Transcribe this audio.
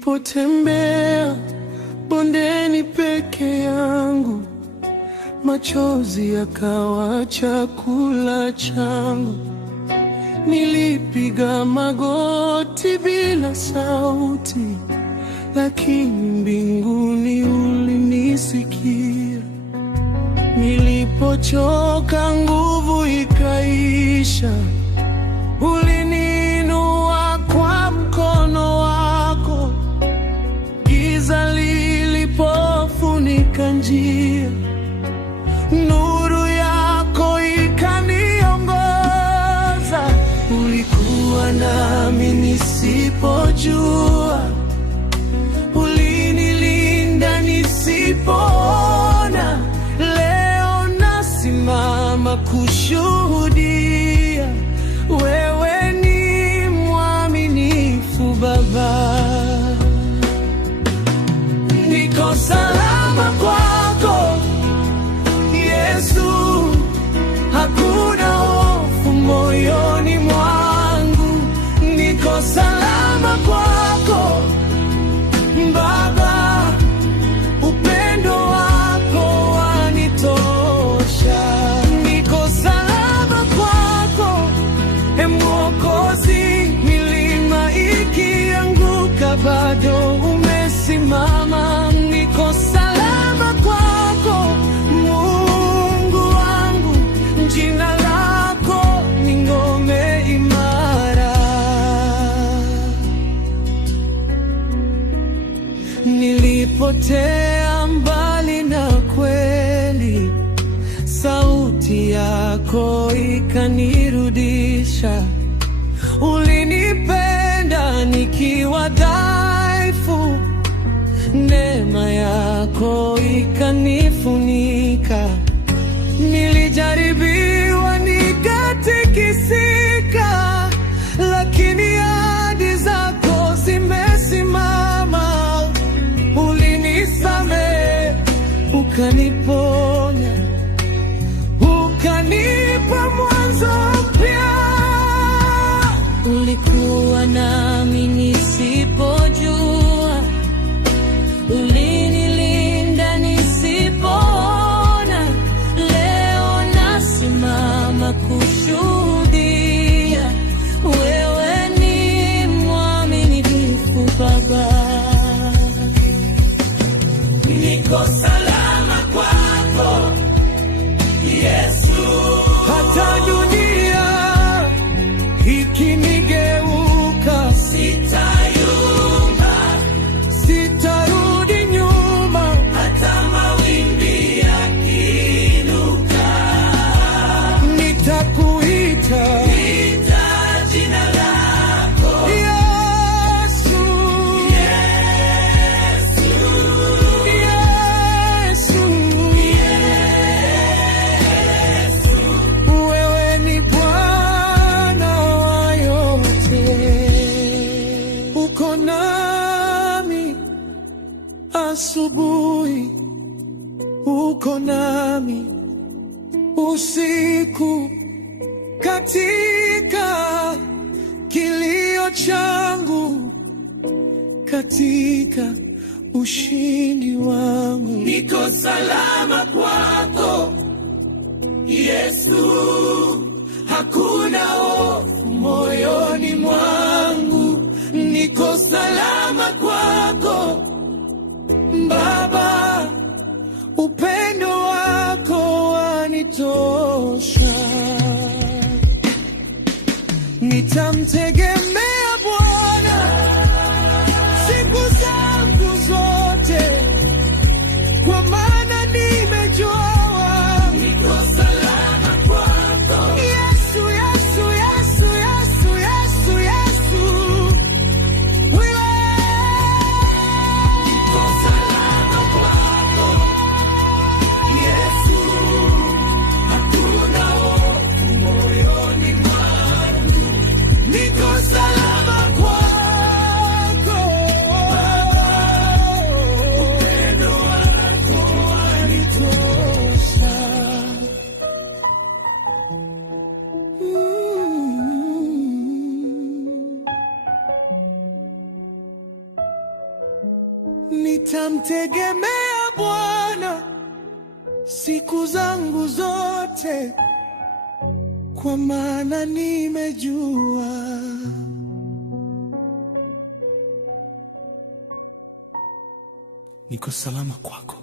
Nilipotembea bondeni peke yangu, machozi yakawa chakula changu. Nilipiga magoti bila sauti, lakini mbinguni ulinisikia. Nilipochoka nguvu ikaisha, uliniinua kwa mkono wako. Giza lilipofunika njia, nuru yako ikaniongoza. Ulikuwa nami nisipojua, ulinilinda nisipoona. Leo nasimama kushuhudia, wewe ni mwaminifu Baba. Niko salama kwako Yesu, hakuna hofu moyoni mwangu. Niko salama kwako Baba, upendo wako wanitosha. Niko salama kwako Mwokozi, milima ikianguka bado umesimama. Niko salama kwako Mungu wangu, jina lako ni ngome imara. Nilipotea mbali na kweli, sauti yako ikanirudisha. Ulinipenda nikiwa dhaifu, neema yako ikanifunika. Nilijaribiwa nikatikisika, lakini ahadi zako zimesimama. Ulinisamehe, ukaniponya, ukanipa mwanzo mpya. Ulikuwa nami nisipojua, ulinilinda nisipoona. Leo nasimama kushuhudia, wewe ni mwaminifu Baba. Niko salama kwako Yesu, hata dunia ikinigeuka sitayumba, sitarudi nyuma. Hata mawimbi yakiinuka, nitakuita jina lako Yesu, Yesu, Yesu, Yesu. Wewe ni Bwana wa yote, uko nami asubuhi, uko nami usiku, katika kilio changu, katika ushindi wangu. Niko salama kwako Yesu, hakuna hofu moyoni mwangu. Niko salama kwako Baba, upendo wako wanitosha. Nitamtegemea Bwana siku zangu zote, kwa maana nimejua niko salama kwako Yesu, Yesu, Yesu, Yesu, Yesu, Yesu. Wewe niko salama kwako Yesu, hakuna hofu moyoni mwangu. Niko salama nitamtegemea Bwana siku zangu zote, kwa maana nimejua niko salama kwako.